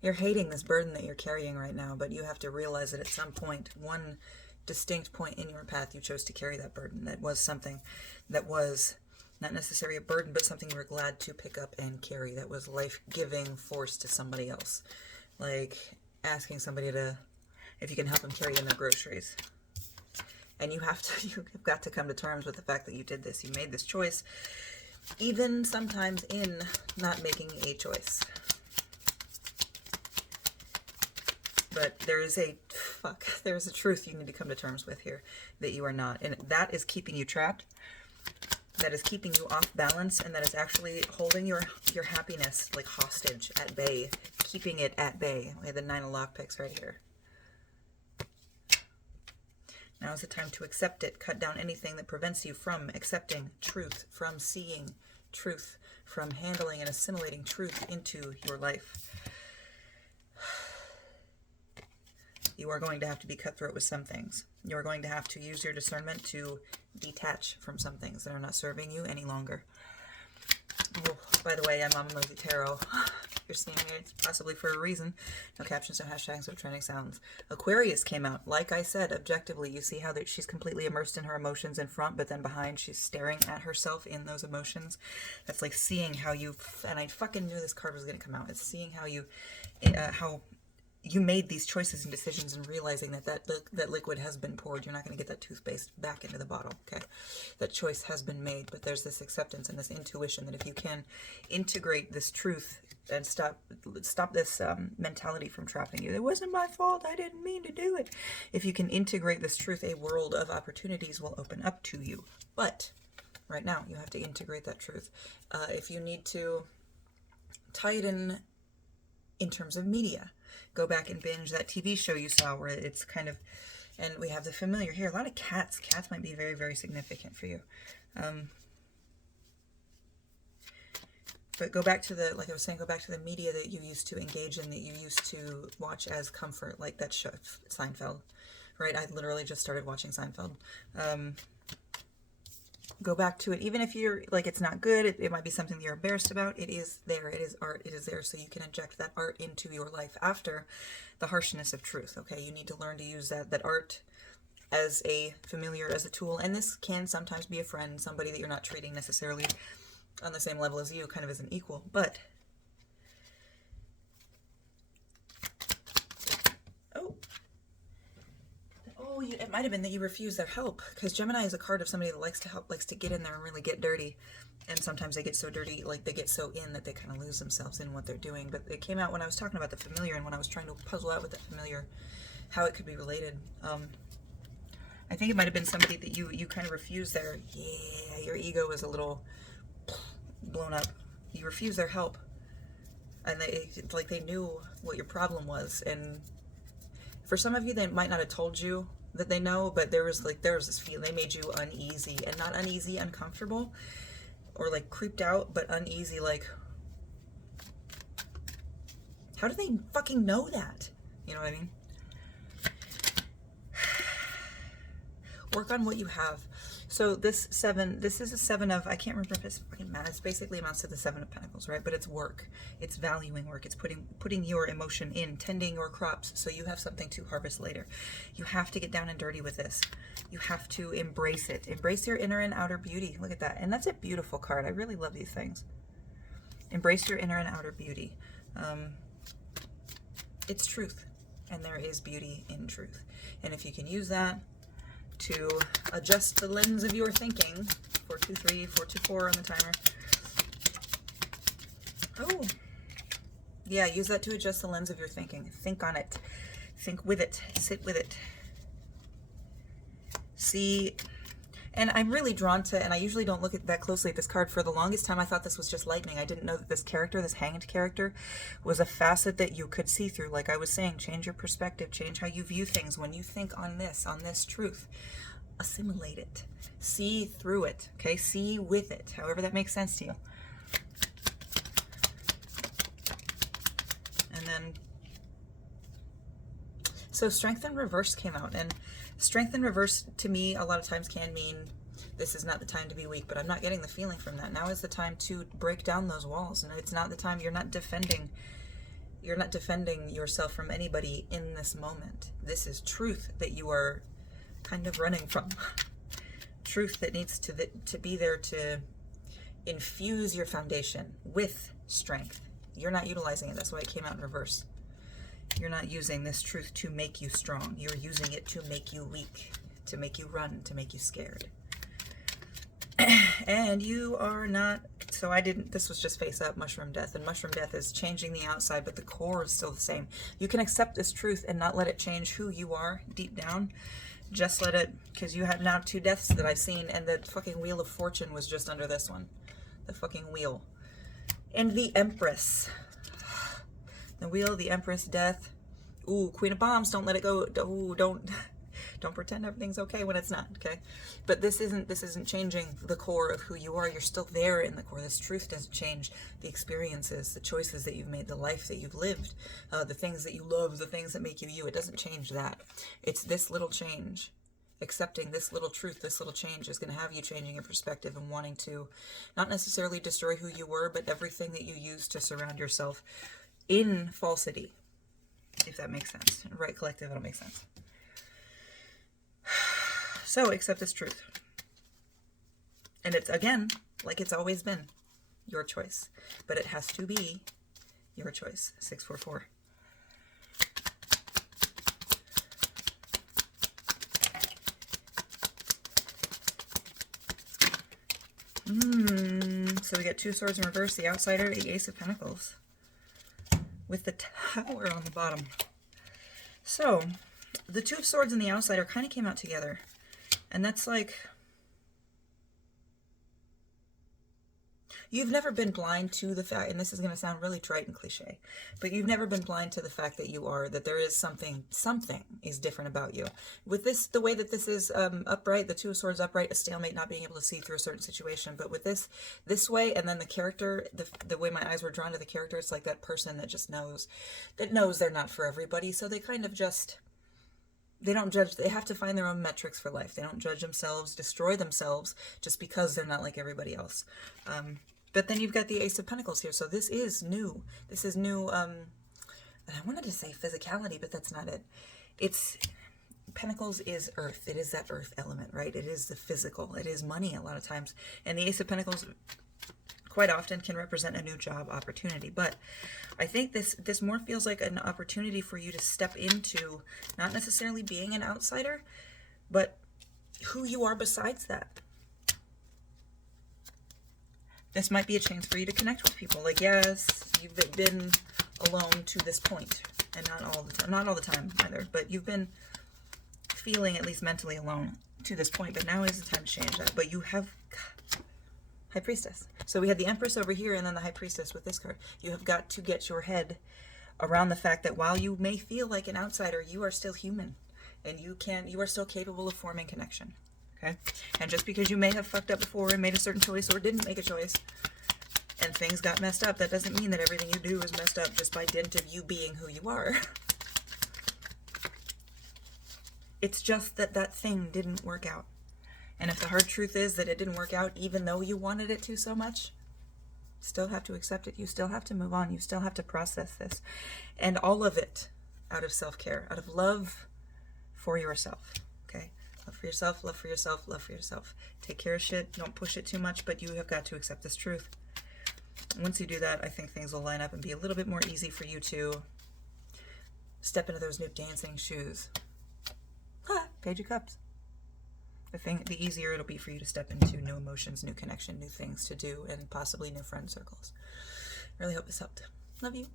You're hating this burden that you're carrying right now, but you have to realize that at some point, one distinct point in your path, you chose to carry that burden. That was something that was not necessarily a burden, but something you were glad to pick up and carry. That was life-giving force to somebody else. Like asking somebody to, if you can help them carry in their groceries. And you've got to come to terms with the fact that you did this. You made this choice, even sometimes in not making a choice. But there's a truth you need to come to terms with here, that you are not. And that is keeping you trapped. That is keeping you off balance, and that is actually holding your happiness like hostage at bay, keeping it at bay. We have the 9 of lockpicks right here. Now is the time to accept it. Cut down anything that prevents you from accepting truth, from seeing truth, from handling and assimilating truth into your life. You are going to have to be cutthroat with some things. You are going to have to use your discernment to detach from some things that are not serving you any longer. Oh, by the way, I'm Mama Mosey Tarot. You're seeing me possibly for a reason. No captions, no hashtags, no trending sounds. Aquarius came out. Like I said, objectively, you see how she's completely immersed in her emotions in front, but then behind she's staring at herself in those emotions. That's like seeing how you, and I fucking knew this card was going to come out. It's seeing how you made these choices and decisions, and realizing that liquid has been poured. You're not going to get that toothpaste back into the bottle, okay? That choice has been made, but there's this acceptance and this intuition that if you can integrate this truth and stop this mentality from trapping you. It wasn't my fault. I didn't mean to do it. If you can integrate this truth, a world of opportunities will open up to you. But right now, you have to integrate that truth. If you need to tie it in terms of media, go back and binge that TV show you saw where it's kind of, and we have the familiar here. A lot of cats. Cats might be very, very significant for you. But go back to like I was saying, go back to the media that you used to engage in, that you used to watch as comfort, like that show, Seinfeld, right? I literally just started watching Seinfeld. Go back to it, even if you're like, it's not good, it might be something that you're embarrassed about. It is there. It is art. It is there, so you can inject that art into your life after the harshness of truth. Okay, you need to learn to use that art as a familiar, as a tool, and this can sometimes be a friend, somebody that you're not treating necessarily on the same level as you, kind of as an equal, but it might have been that you refuse their help, because Gemini is a card of somebody that likes to help, likes to get in there and really get dirty, and sometimes they get so dirty, like they get so in that they kind of lose themselves in what they're doing. But it came out when I was talking about the familiar, and when I was trying to puzzle out with that familiar, how it could be related. I think it might have been somebody that you kind of refused their, your ego is a little blown up. You refuse their help, and it's like they knew what your problem was, and for some of you, they might not have told you that they know, but there was this feeling. They made you uneasy, and not uneasy, uncomfortable, or like creeped out, but uneasy, like, how do they fucking know that? You know what I mean? Work on what you have. So this is a 7 of, I can't remember if it's fucking mad. It's basically amounts to the 7 of Pentacles, right? But it's work. It's valuing work. It's putting your emotion in, tending your crops so you have something to harvest later. You have to get down and dirty with this. You have to embrace it. Embrace your inner and outer beauty. Look at that. And that's a beautiful card. I really love these things. Embrace your inner and outer beauty. It's truth. And there is beauty in truth. And if you can use that to adjust the lens of your thinking, 423, 424 on the timer. Oh, yeah, use that to adjust the lens of your thinking. Think on it. Think with it. Sit with it. See, and I'm really drawn to, and I usually don't look at that closely at this card. For the longest time, I thought this was just lightning. I didn't know that this character, this hanged character, was a facet that you could see through. Like I was saying, change your perspective, change how you view things. When you think on this truth, assimilate it, see through it, okay? See with it, however that makes sense to you. And then, so Strength in Reverse came out, and Strength in Reverse to me a lot of times can mean this is not the time to be weak, but I'm not getting the feeling from that. Now is the time to break down those walls, and it's not the time, you're not defending You're not defending yourself from anybody in this moment. This is truth that you are kind of running from. Truth that needs to be there to infuse your foundation with strength. You're not utilizing it. That's why it came out in reverse. You're not using this truth to make you strong. You're using it to make you weak, to make you run, to make you scared. And you are not, so this was just face up, mushroom death. And mushroom death is changing the outside, but the core is still the same. You can accept this truth and not let it change who you are deep down. Just let it, because you have now 2 deaths that I've seen, and the fucking Wheel of Fortune was just under this one. The fucking wheel. And the Empress. The wheel, the Empress, death. Ooh, Queen of Bombs, don't let it go. Ooh, don't pretend everything's okay when it's not, okay? But this isn't changing the core of who you are. You're still there in the core. This truth doesn't change the experiences, the choices that you've made, the life that you've lived, the things that you love, the things that make you you. It doesn't change that. It's this little change. Accepting this little truth, this little change is going to have you changing your perspective and wanting to not necessarily destroy who you were, but everything that you use to surround yourself in falsity, if that makes sense. Right collective, it'll make sense. So accept this truth. And it's, again, like it's always been, your choice. But it has to be your choice. 644. So we get 2 swords in reverse, the outsider, the Ace of Pentacles, with the Tower on the bottom. So the 2 of Swords and the outsider kind of came out together. And that's like, you've never been blind to the fact, and this is going to sound really trite and cliche, but you've never been blind to the fact that there is something is different about you. With this, the way that this is upright, the 2 of Swords upright, a stalemate, not being able to see through a certain situation. But with this way, and then the character, the way my eyes were drawn to the character, it's like that person that just knows they're not for everybody. So they kind of just, they don't judge. They have to find their own metrics for life. They don't judge themselves, destroy themselves just because they're not like everybody else. But then you've got the Ace of Pentacles here. So this is new. This is new. And I wanted to say physicality, but that's not it. Pentacles is earth. It is that earth element, right? It is the physical. It is money a lot of times. And the Ace of Pentacles quite often can represent a new job opportunity. But I think this more feels like an opportunity for you to step into not necessarily being an outsider, but who you are besides that. This might be a chance for you to connect with people. Like, yes, you've been alone to this point, and not all the time either, but you've been feeling at least mentally alone to this point, but now is the time to change that. But you have High Priestess. So we had the Empress over here and then the High Priestess with this card. You have got to get your head around the fact that while you may feel like an outsider, you are still human, and you are still capable of forming connection. Okay? And just because you may have fucked up before and made a certain choice or didn't make a choice and things got messed up, that doesn't mean that everything you do is messed up just by dint of you being who you are. It's just that thing didn't work out. And if the hard truth is that it didn't work out even though you wanted it to so much, still have to accept it. You still have to move on. You still have to process this. And all of it out of self-care, out of love for yourself. Okay? Love for yourself, love for yourself, love for yourself. Take care of shit. Don't push it too much, but you have got to accept this truth. Once you do that, I think things will line up and be a little bit more easy for you to step into those new dancing shoes. Page of Cups. The easier it'll be for you to step into new emotions, new connection, new things to do, and possibly new friend circles. Really hope this helped. Love you.